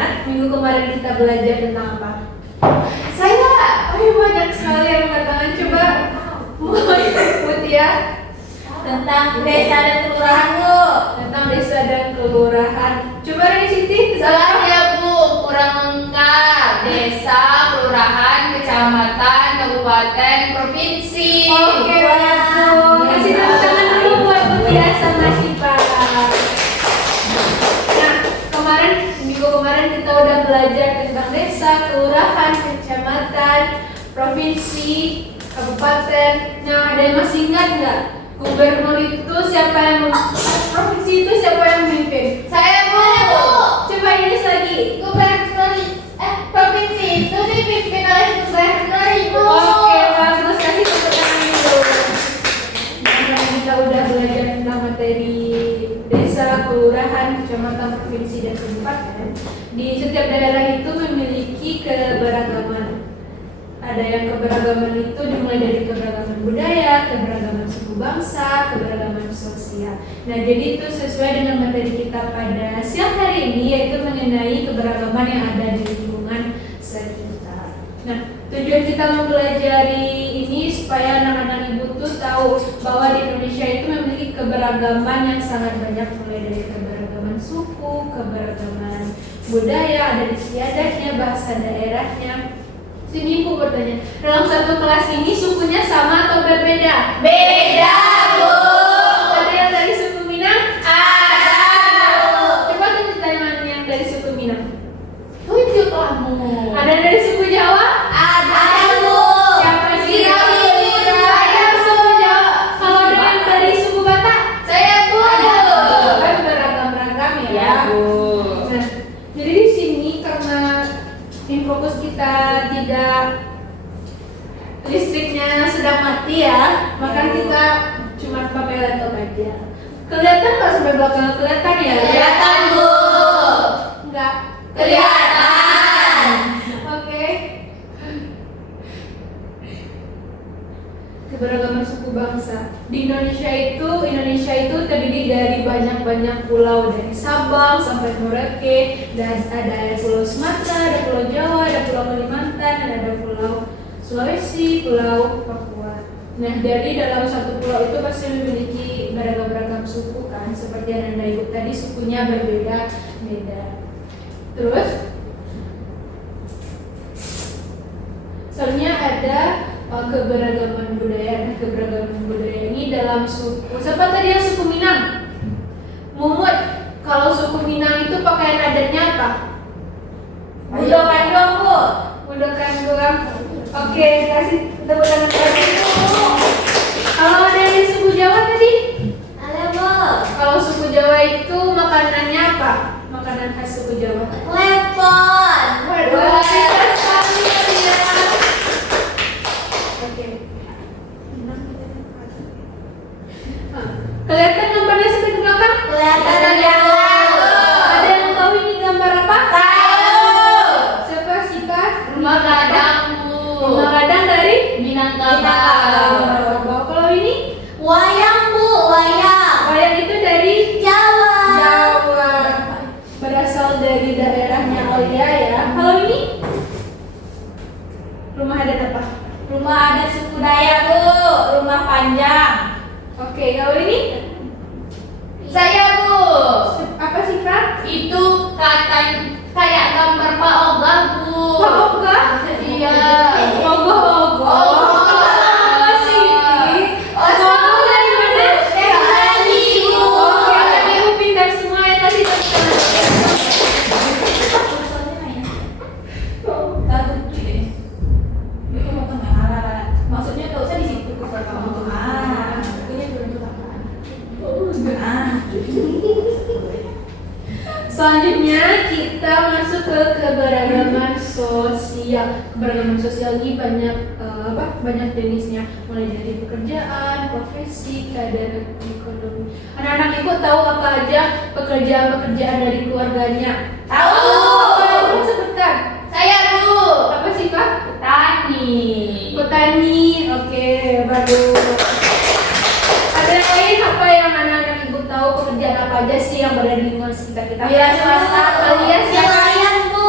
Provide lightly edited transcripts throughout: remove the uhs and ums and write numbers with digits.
ingat minggu kemarin kita belajar tentang apa? Banyak sekali yang angkat tangan. Coba mau ikut ya. Tentang desa dan kelurahan, Bu. Tentang desa dan kelurahan. Coba dari Siti. Salah ya, Bu. Kurang lengkap. Desa, kelurahan, kecamatan, kabupaten, provinsi. Oke, bagus. Kasih tepuk tangan dulu buat Mutia sama Syifa. Nah, minggu kemarin kita udah belajar tentang desa, kelurahan, kecamatan, provinsi, kabupaten. Nah, ada yang masih ingat nggak? Gubernur itu siapa yang provinsi itu siapa yang memimpin? Saya, Bu. Coba ini lagi. Provinsi itu dipimpin oleh gubernur, Ibu. Oke, bagus. Kasih tepuk tangan dulu. Nah, kita udah belajar tentang materi desa, kelurahan, kecamatan, provinsi, dan kabupaten. Di setiap daerah itu memiliki keberagaman. Ada yang keberagaman itu dimulai dari keberagaman budaya, keberagaman suku bangsa, keberagaman sosial. Nah, jadi itu sesuai dengan materi kita pada siang hari ini, yaitu mengenai keberagaman yang ada di lingkungan sekitar. Nah, tujuan kita mempelajari ini supaya anak-anak ibu tuh tahu bahwa di Indonesia itu memiliki keberagaman yang sangat banyak, mulai dari keberagaman suku, keberagaman budaya, ada istiadatnya, bahasa daerahnya. Sini ibu bertanya, dalam satu kelas ini sukunya sama atau berbeda? Beda, Bu. Ada yang dari suku Minang? Ada, Bu. Coba tunjuk tangan yang dari suku Minang. Tunjuk kamu. Ada yang dari suku Jawa? Ada, Bu. Siapa sih? Saya, suku Jawa. Kalau ada yang dari suku Batak? Saya, Bu. Kan beragam-ragam ya. Ya, Bu. Nah, jadi di sini karena fokus kita tidak listriknya sedang mati ya, maka kita cuma pakai laptop aja. Kelihatan nggak sampai belakang? Kelihatan ya? Kelihatan, Bu. Enggak. Kelihatan. Oke. Keberagaman suku bangsa di Indonesia itu terdiri dari banyak pulau, dari Sabang sampai Merauke, dan ada pulau Sumatera, ada pulau Jawa, ada pulau Kalimantan, dan ada pulau Sulawesi, pulau Papua. Nah, dari dalam satu pulau itu pasti memiliki beragam suku kan, seperti yang Anda ikut tadi, sukunya berbeda-beda. Terus soalnya ada keberagaman budaya. Nah, keberagaman budaya ini dalam suku. Siapa tadi yang suku Minang? Mumut. Kalau suku Minang itu pakaian adatnya apa? Mundokan dong, Bu. Mundokan doang. Oke, kasih tepuk tangan lagi. Kalau ada yang di suku Jawa tadi? Ada, Bu. Kalau suku Jawa itu makanannya apa? Makanan khas suku Jawa. Klepon. Waduh, kita sekali ya. Oke. Kelihatan gambarnya seperti ke belakang? Kelihatan, Bu. Ada yang tahu ini gambar apa? Tahu. Siapa sih, Pak? Rumah Gadang, Bu. Rumah Gadang dari Minangkabau. Kalau ini Wayang, Bu. Wayang. wayang itu dari Jawa. Jawa, berasal dari daerahnya Olia ya. Kalau ini rumah adat apa? Rumah adat suku Dayak, Bu. Rumah panjang. Oke, kalau ini Saya, Bu. apa sih, Pak? Itu kayak gambar Pak Ogah, Bu. Pak Ogah? Iya. Ogoh. Siti. Ogoh dari mana? Dari, Bu. Oke, tadi ibu pintar semua ya tadi. Maksudnya nggak usah di situ kamu. Selanjutnya kita masuk ke keberagaman sosial. Keberagaman sosial ini banyak jenisnya, mulai dari pekerjaan, profesi, keadaan ekonomi. Anak-anak ibu tahu apa aja pekerjaan dari keluarganya? Tahu. Kamu sebutkan. Saya, Bu. Apa sih, Pak? Petani. Oke, bagus. Ada yang lain apa yang anak-anak ibu tahu pekerjaan apa aja sih yang berada di lingkungan sekitar kita? Wira swasta. Alias Nelayan, Bu.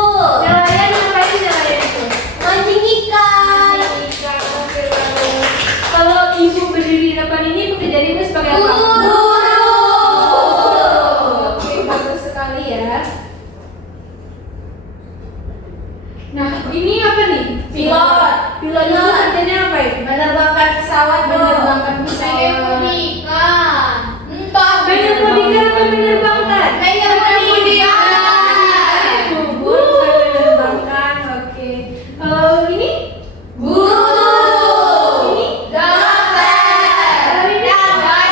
Nah, ini apa nih? Pilot. Pilot itu kerjanya apa ya? Menerbangkan pesawat. Menerbangkan pesawat. Menyembunyikan. Entah. Menyembunyikan atau menerbangkan? Menyembunyikan. Bukan menerbangkan, oke. Kalau ini? Guru. Ini? Dokter. Kalau ini? Dokter.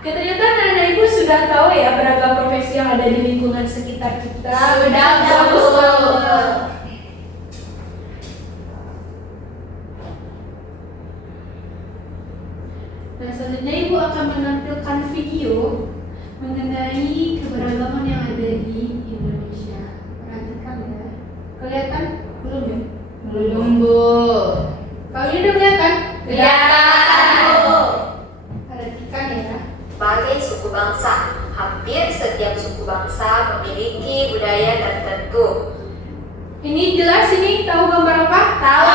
Oke, ternyata anak ibu sudah tahu ya beragam profesi yang ada di lingkungan sekitar kita. Sudah Bagus tahu. banget. Nah, selanjutnya ibu akan menampilkan video mengenai keberagaman yang ada di Indonesia. Perhatikan ya. Kelihatan? Belum ya? Belum, Bu. Kalau ini udah kelihatan? Kelihatan, Bu. Perhatikan ya. Sebagai suku bangsa, hampir setiap suku bangsa memiliki budaya tertentu. Ini jelas, ini tahu gambar apa? Tahu.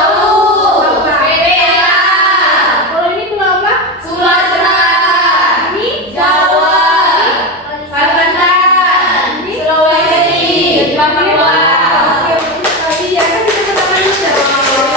Apa? Bendera. Kalau ini pulau apa? Sumatera. Ini Jawa. Kalimantan. Ini Sulawesi. Papua. Oke, bagus sekali ya, kan kita ketahuan dulu.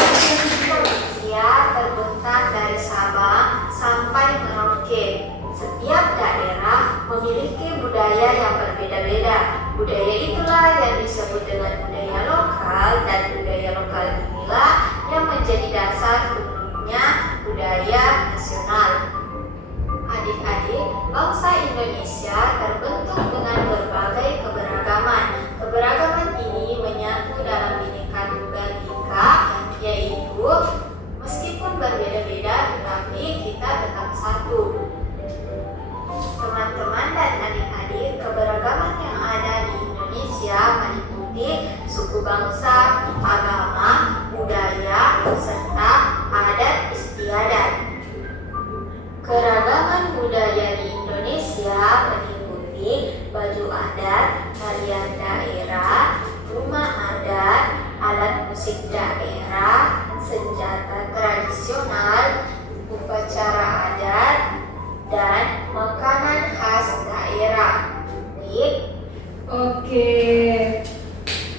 Indonesia terbentang dari Sabang sampai Merauke. Setiap daerah memiliki budaya yang berbeda-beda. Budaya itulah yang disebut dengan budaya lokal, dan budaya lokal inilah yang menjadi dasar tumbuhnya budaya nasional. Adik-adik, bangsa Indonesia terbentuk dengan berbagai keberagaman. Keberagaman ini menyatu dalam Bhinneka Tunggal Ika, yaitu meskipun berbeda-beda tetapi kita tetap satu. Teman-teman dan adik-adik, keberagaman yang ada di Indonesia meliputi suku bangsa, agama, budaya, serta adat istiadat. Keragaman budaya di Indonesia meliputi baju adat, tarian daerah, rumah adat, alat musik daerah, senjata tradisional, upacara adat, dan makanan khas daerah. Oke.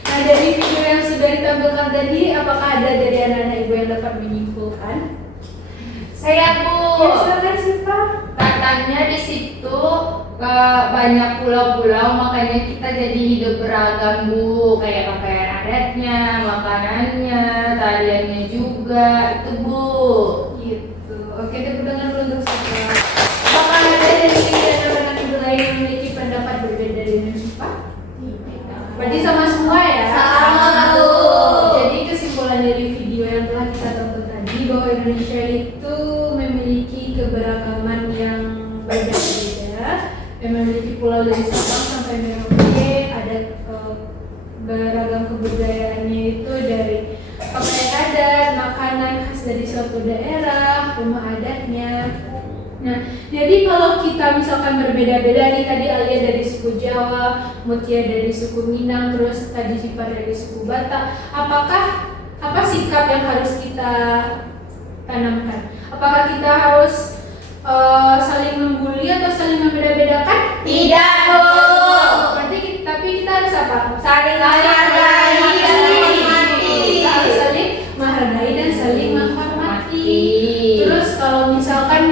Nah, dari video yang sudah ditampilkan tadi, apakah ada dari anak-anak ibu yang dapat menyimpulkan? Saya, Bu. Ya, silakan Siva. Katanya di situ banyak pulau-pulau, makanya kita jadi hidup beragam, Bu. Kayak pakaian adatnya, makanannya, tariannya juga, itu, Bu. Gitu. Oke, tepuk tangan dulu untuk Siva. Apakah ada dari anak-anak ibu lain yang memiliki pendapat berbeda dengan Siva? Berarti sama semua ya? Sama, Bu. Jadi kesimpulan dari video yang telah kita tonton tadi, bahwa Indonesia itu memiliki keberagaman yang berbeda-beda, yang memiliki pulau dari Sabang sampai Merauke, ada beragam kebudayaannya itu dari pakaian adat, makanan khas dari suatu daerah, rumah adatnya. Nah, jadi kalau kita misalkan berbeda-beda nih, tadi Alia dari suku Jawa, Mutia dari suku Minang, terus tadi Siva dari suku Batak, apa sikap yang harus kita tanamkan? Apakah kita harus saling membuli atau saling membeda-bedakan? Tidak, Bu. Tapi kita harus apa? Saling menghargai dan menghormati. Kita harus saling menghargai dan saling menghormati. Terus kalau misalkan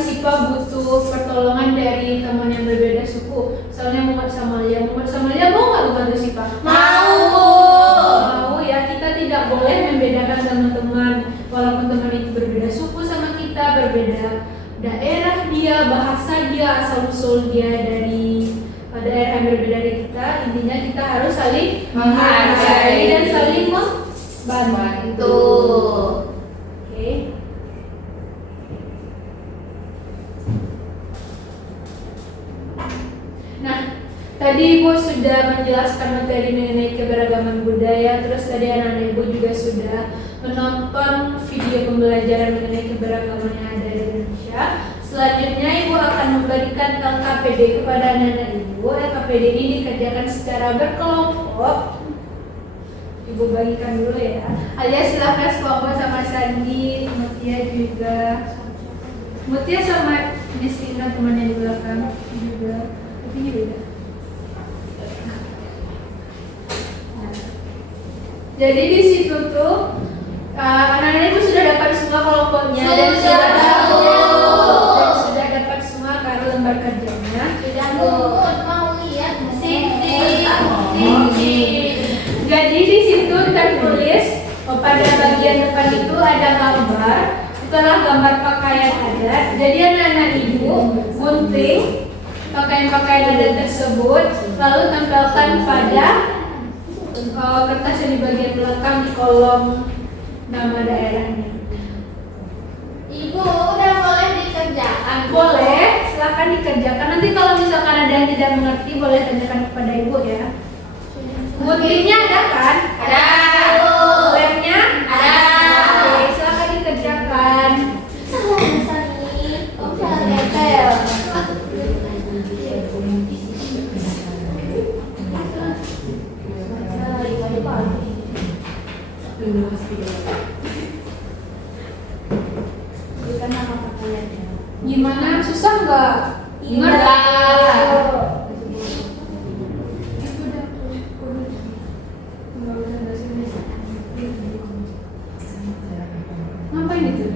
Siva butuh pertolongan dari teman yang berbeda suku, misalnya Muhammad Samalia mau nggak bantu Siva? Mau ya. Kita tidak boleh membedakan teman-teman, walaupun teman itu berbeda suku sama kita, berbeda daerah dia, bahasa dia, asal usul dia dari daerah yang berbeda dari kita. Intinya kita harus saling menghargai dan saling membantu. Oke. Nah, tadi Ibu sudah menjelaskan materi mengenai keberagaman budaya, terus tadi anak-anak Ibu juga sudah menonton video pembelajaran mengenai keberagaman yang ada di Indonesia. Selanjutnya Ibu akan memberikan LKPD kepada anak-anak Ibu. LKPD ini dikerjakan secara berkelompok. Ibu bagikan dulu ya. Alia silakan sekelompok sama Sandi, Mutia juga. Mutia sama Miss Ina temannya di belakang juga. Tapi ini beda. Nah, Jadi di situ tuh anak-anak ibu sudah dapat semua kelompoknya dan sudah dapat semua lembar kerjanya. Mau lihat Sini. Jadi di situ tertulis pada bagian depan itu ada gambar. Setelah gambar pakaian adat, jadi anak-anak ibu gunting pakaian-pakaian adat tersebut, lalu tempelkan pada kertas yang di bagian belakang di kolom nama daerahnya. Ibu udah boleh dikerjakan. Boleh, silakan dikerjakan. Nanti kalau misalkan ada yang tidak mengerti, boleh tanyakan kepada ibu ya. Guntingnya ada kan? Ada. Lemnya? Ada. Oke, silakan dikerjakan. Gimana? Susah nggak? Enggak. Ngapain itu?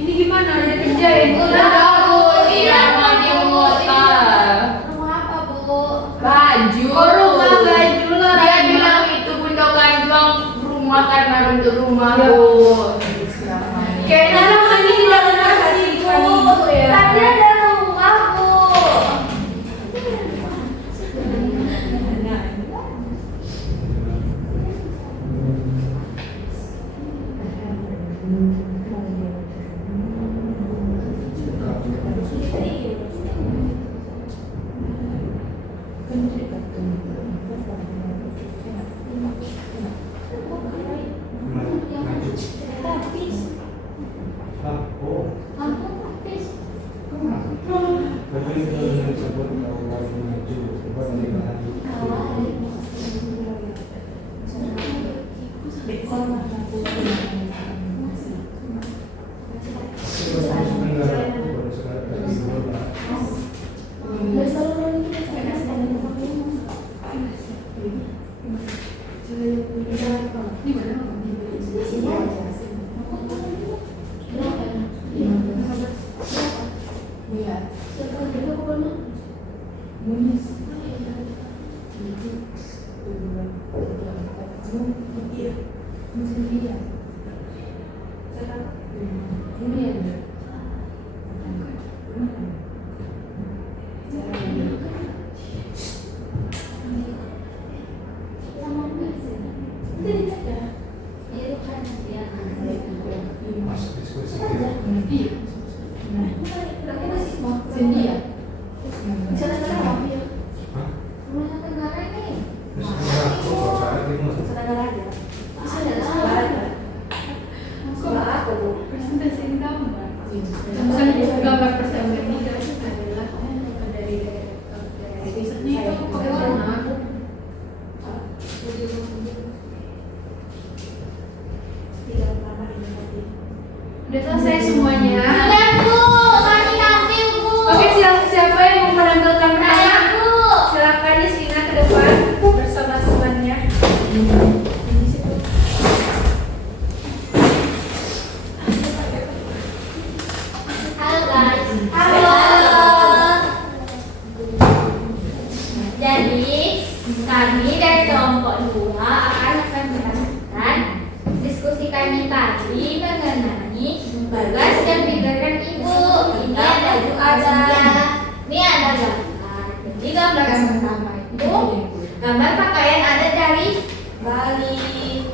Ini gimana? Udah kerjain? Udah Bu, iya mau muter. Rumah apa, Bu? Baju. Rumah baju lah. Dia bilang itu Bunda Ganjuang rumah karena untuk rumah Ya. Bu. Kayaknya rumah ini tidak benar hati ibu ya. Tadi ada rumah, Bu. Gambar persamaan ini adalah dari ini itu pakai warna. Udah selesai semuanya. Udah, Bu. Kami ambil, Bu. Oke, siapa yang mau menampilkan Saya, pertama? Bu. Silakan di sini ke depan bersama temannya. Di situ. Halo, guys. Halo. Jadi, kami dari kelompok 2 akan menjelaskan diskusi kami tadi mengenai tugas yang diberikan Ibu. Ini ada gambar. Jadi gambar yang pertama itu gambar pakaian adat dari Bali.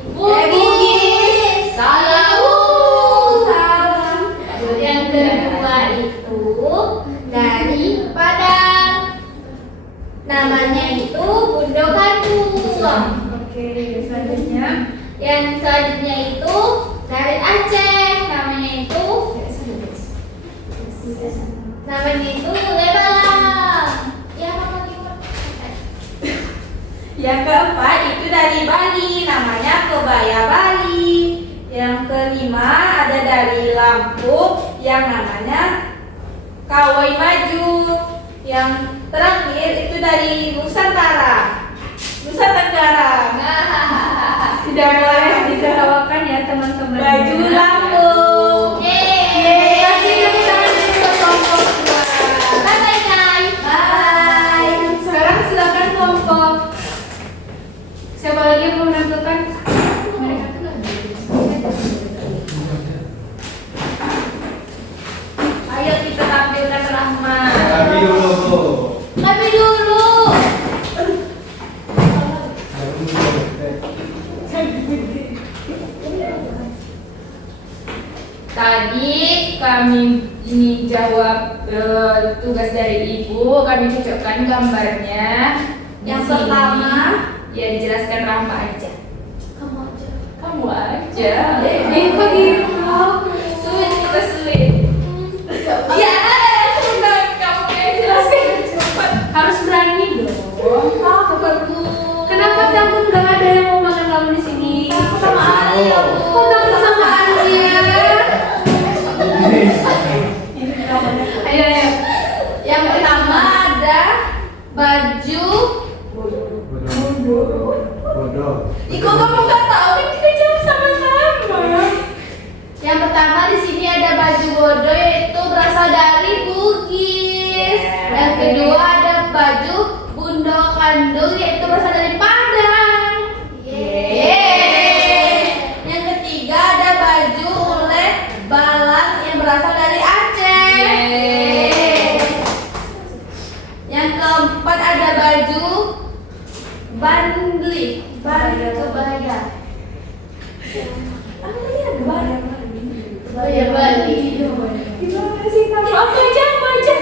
Yang selanjutnya itu dari Aceh, namanya itu Lebalang. Ya, Mama gimana? Yang keempat itu dari Bali, namanya kebaya Bali. Yang kelima ada dari Lampung yang namanya kawai maju. Yang terakhir itu dari Nusantara. Tidak boleh ditertawakan ya teman-teman. Baju Lampung. Yeay. Kasih tepuk tangan untuk kelompok dua. Bye bye guys. Bye. Sekarang silakan kelompok. Siapa lagi yang mau menampilkan? Mereka tuh lagi. Ayo kita tampilkan Rahma. Kami dulu. Kami dulu. Tadi kami ini jawab tugas dari ibu, kami cocokkan gambarnya. Di Yang sini. pertama, ya dijelaskan Rahma aja. Kamu aja. Kamu aja. kok gitu? Sulit kita sulit. Ya, sudah kamu yang jelaskan cepat. Harus berani dong. Kenapa takut nggak ada yang mau makan kamu di sini? Takut sama Ali ya, Bu. Kok takut sama Anja? Ayo, ayo. Yang pertama ada baju. Bodoh. Iko kamu nggak tahu kan kita jawab sama-sama. Yang pertama di sini ada baju bodoh yaitu berasal dari Bugis. Yang kedua ada baju bundo kandung yaitu berasal dari Padang. Yeay. Yang ketiga ada baju ulet balang yang berasal dari Aceh. Yeay. Yang keempat ada baju bandli, kebaya. Kebaya Bali. Gimana sih kamu? Apa aja?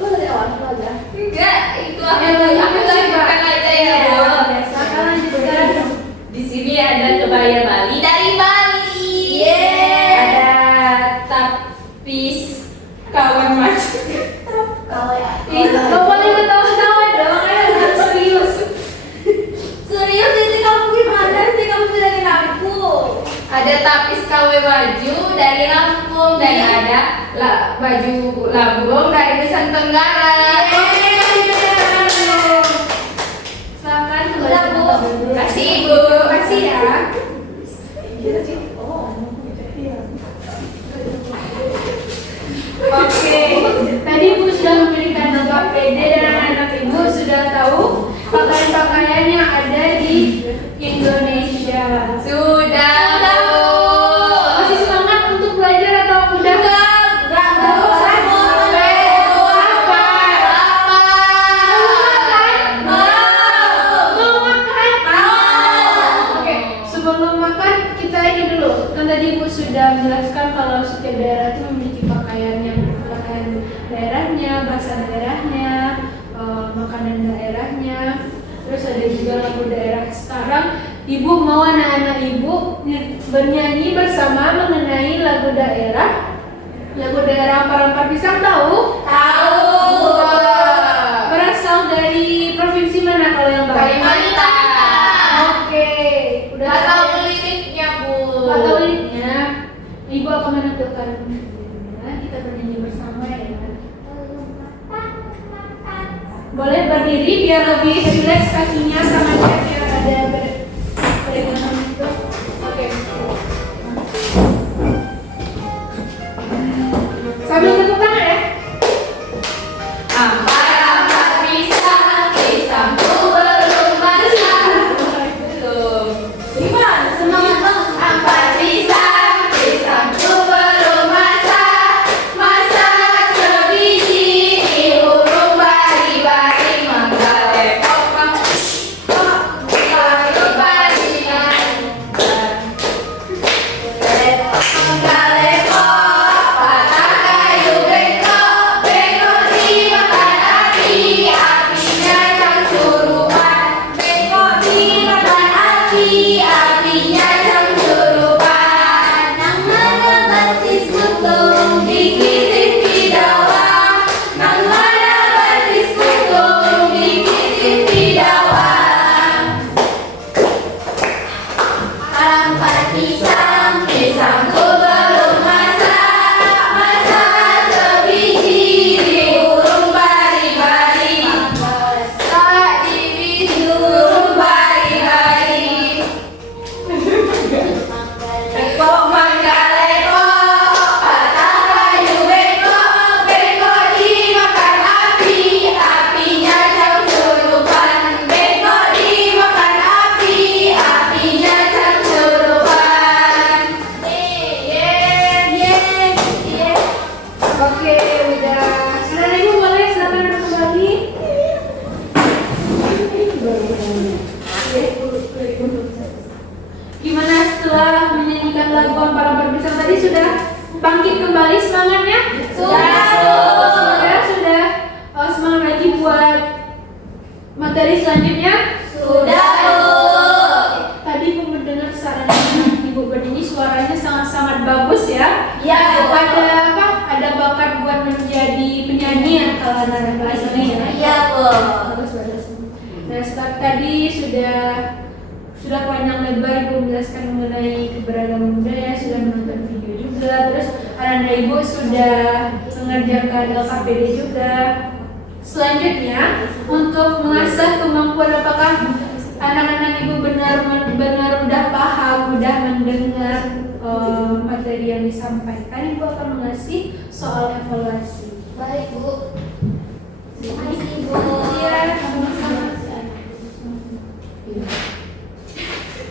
Lu dari awal dulu aja. Enggak, itu aku Ayo, aku lanjutkan aja ya, Bu. Silakan lanjutkan. Di sini ada kebaya Bali dari Bali. Yeay. Ada tapis kawan macam. Kebaya. Ih, nggak boleh ketawa-tawa dong. Ayo harus serius. Serius ini kamu gimana sih, kamu bilangin aku? Ada tapis KW baju dari Lampung dan ada baju Lampung dari Nusa Tenggara. Silakan Udah, Bu. Kasih Ibu. Kasih ya. Oke, tadi Ibu sudah memberikan Bapak PD dan anak-anak Ibu sudah tahu pakaian-pakaian yang ada di Indonesia. Sudah. Masih semangat untuk belajar atau udah? Mau makan? Oke, sebelum makan kita ini dulu. Kan tadi Ibu sudah menjelaskan kalau setiap daerah itu memiliki pakaian daerahnya, bahasa daerahnya, makanan daerahnya. Terus ada juga lagu daerah. Sekarang Ibu mau anak-anak Ibu bernyanyi bersama mengenai lagu daerah. Lagu daerah Ampar-Ampar Pisang tahu? Berasal dari provinsi mana kalau yang baru? Kalimantan. Oke, udah Nggak tahu liriknya, Bu. Nggak tahu liriknya. Ibu akan menampilkan. Nah, kita bernyanyi bersama ya. Boleh berdiri biar lebih rileks kakinya sama biar ada peregangan itu. Oke. Sambil tepuk tangan ya. Ampar-ampar pisang, pisangku belum basah. Belum. Gimana? Semangat banget. Ampar pisang, pisangku belum masak. Masak sebiji diurung bari-bari mangga lepok. Pisangku belum masak, masak sebiji di burung bari-bari. Masak di burung bari-bari. Lekok mangga-lekok, patah kayu bengkok, bengkok dimakan api, apinya jauh surupan. Bengkok dimakan api, apinya jauh surupan. Oke, udah. Saudara Ibu boleh silakan duduk kembali. Gimana setelah menyanyikan lagu Ampara Bersama tadi, sudah bangkit kembali semangatnya? Sudah. Oh, semangat lagi buat materi selanjutnya? Sudah, Bu. Tadi Ibu mendengar saran Ibu bernyanyi, suaranya sangat-sangat bagus ya. Ya, Bu. Ada bakat buat menjadi penyanyi ya kalau anak-anak kelas ini ya. Iya, Bu. Bagus. Nah, setelah tadi sudah panjang lebar Ibu menjelaskan mengenai keberagaman budaya, sudah menonton video juga, terus anak-anak Ibu sudah mengerjakan LKPD juga. Selanjutnya, untuk mengasah kemampuan apakah anak-anak Ibu benar udah paham, udah mendengar materi yang disampaikan, Ibu akan mengasih soal evaluasi. Baik, Bu. Terima kasih, Bu. Iya, sama-sama.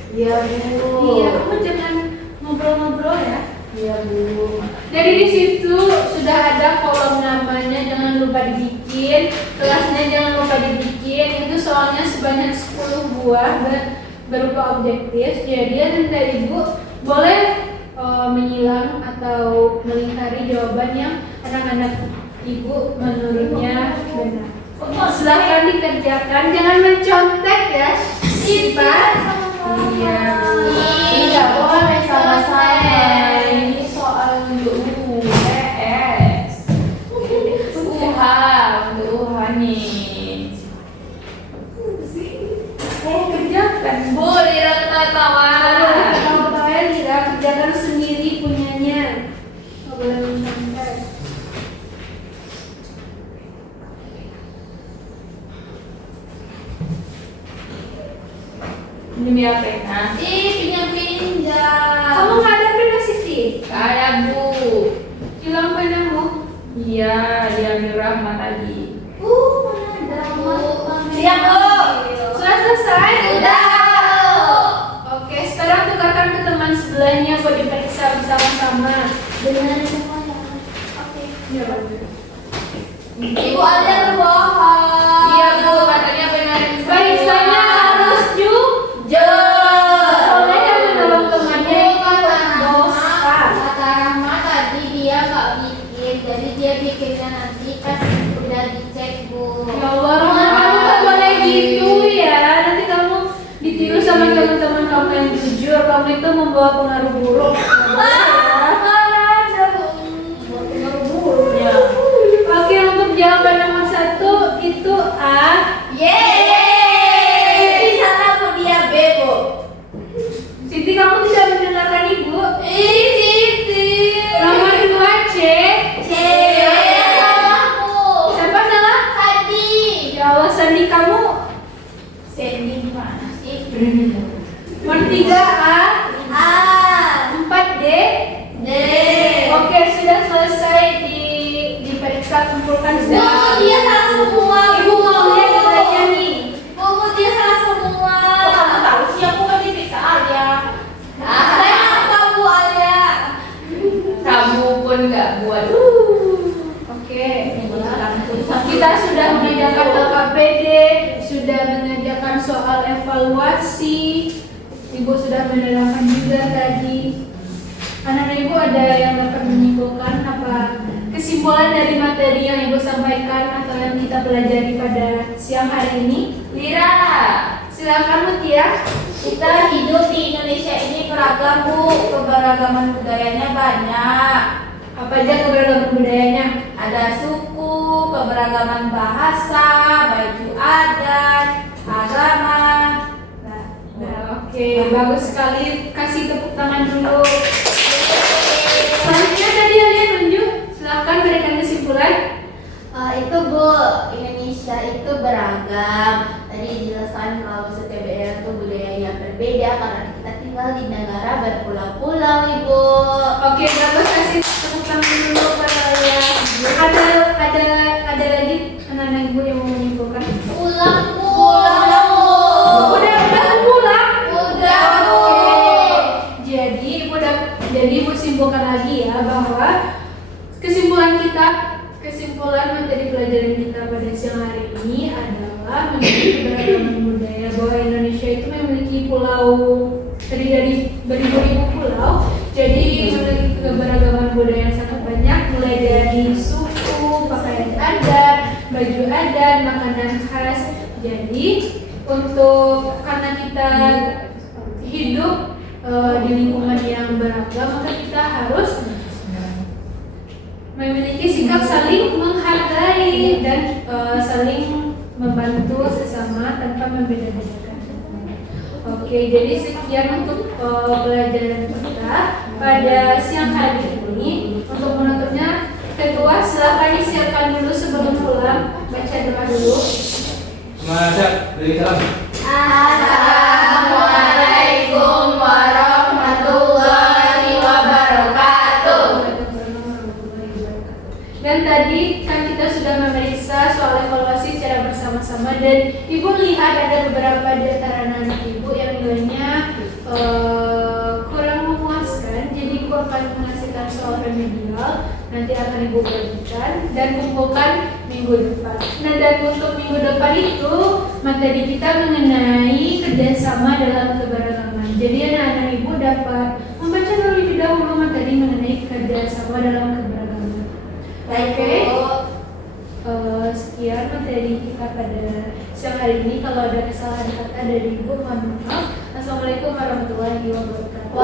Iya, Bu. Iya, kamu jangan ngobrol-ngobrol ya. Iya, Bu. Jadi di situ sudah ada kolom namanya, jangan lupa dibikin. Kelasnya jangan lupa dibikin. Itu soalnya sebanyak 10 buah berupa objektif. Jadi anak Ibu boleh menyilang atau melingkari jawaban yang anak-anak Ibu menurutnya benar. Silahkan dikerjakan, jangan mencontek ya. Sifat. Iya. Tidak boleh sama-sama. Ini soal untuk UTS. UHA nih. Kerjakan. Bu, Lira ketawa. Kalau kalian tidak kerjakan sendiri punyanya. Nggak boleh mencontek. Ini biar pena. Pinjam-pinjam. Kamu nggak ada pena Siti? Kayak Bu. Hilang penamu. Iya, dia Rahma tadi. Mana ada, Bu? Siap, Bu. Sudah selesai? Sudah. Oke, sekarang tukarkan ke teman sebelahnya buat diperiksa bersama-sama. Benar semuanya. Oke. Ya, benar. Ibu ada berbohong. Iya Bu, katanya benerin semua. Periksanya harus boleh yang menolong temannya itu dosa. Kata Rahma tadi dia nggak bikin, jadi dia bikinnya nanti pas udah dicek, Bu. Ya Allah, Rahma, kamu nggak boleh gitu ya. Nanti kamu ditiru sama teman-teman kamu yang jujur. Kamu itu membawa pengaruh buruk. Pengaruh buruk ya. Oke, untuk jawaban nomor 1 itu A. Yeay, salah Bu, dia B, Bu. Siti, kamu tidak mendengarkan Ibu. Siti. Nomor 2 C. C. Salah, Bu. Siapa salah? Sandi. Ya Allah, Sandi kamu. Sandy gimana sih? Nomor 3 A. A. 4 D. D. Oke, sudah selesai diperiksa, kumpulkan Bu, sudah. dia salah semua. Ibu mau lihat katanya nih. Bu, dia salah semua. Kok kamu tahu sih, aku kan diperiksa aja. Saya apa, Bu, Alia? Kamu pun nggak buat. Oke, kita sudah mengerjakan LKPD, sudah mengerjakan soal evaluasi. Ibu sudah menerangkan juga tadi. Anak-anak Ibu ada yang dapat menyimpulkan apa kesimpulan dari materi yang Ibu sampaikan atau yang kita pelajari pada siang hari ini? Lira. Silakan Mutia. Kita hidup di Indonesia ini beragam, Bu. Keberagaman budayanya banyak. Apa aja keberagaman budayanya? Ada suku, keberagaman bahasa, baju adat, agama. Nah, Oke, bagus sekali. Kasih tepuk tangan dulu. Selanjutnya tadi kalian tunjuk. Silakan berikan kesimpulan. Itu Bu, Indonesia itu beragam. Tadi dijelaskan kalau setiap daerah itu budayanya berbeda karena kita tinggal di negara berpulau-pulau, Ibu. Oke, bagus, kasih tepuk tangan dulu para kalian. Ada lagi anak-anak ibu yang mau menyimpulkan? Pulang, Bu. Udah pulang. Udah, Bu. Oke. Jadi ibu simpulkan lagi ya bahwa kesimpulan materi pelajaran kita pada siang hari ini adalah mengenai keberagaman budaya, bahwa Indonesia itu memiliki pulau terdiri dari beribu-ribu pulau, jadi memiliki keberagaman budaya yang sangat banyak, mulai dari suku, pakaian adat, baju adat, makanan khas. Jadi karena kita hidup di lingkungan yang beragam, maka kita harus memiliki sikap saling menghargai dan saling membantu sesama tanpa membeda-bedakan. Oke, jadi sekian untuk pelajaran kita pada siang hari ini. Untuk penutupnya, Ketua silakan disiapkan dulu sebelum pulang. Baca doa dulu. Semangat, siap. Beri salam. Assalamualaikum warahmatullahi wabarakatuh. Dan tadi kan kita sudah memeriksa soal evaluasi secara bersama-sama, dan ibu lihat ada beberapa di antara anak ibu yang nilainya kurang memuaskan. Jadi ibu akan menghasilkan soal remedial, nanti akan ibu bagikan dan kumpulkan minggu depan. Nah, dan untuk minggu depan itu materi kita mengenai kerjasama dalam keberagaman. Jadi anak-anak ibu dapat membaca terlebih dahulu materi mengenai kerjasama dalam keberagaman. Oke. Sekian materi kita pada siang hari ini. Kalau ada kesalahan kata dari ibu, mohon maaf. Assalamualaikum warahmatullahi wabarakatuh.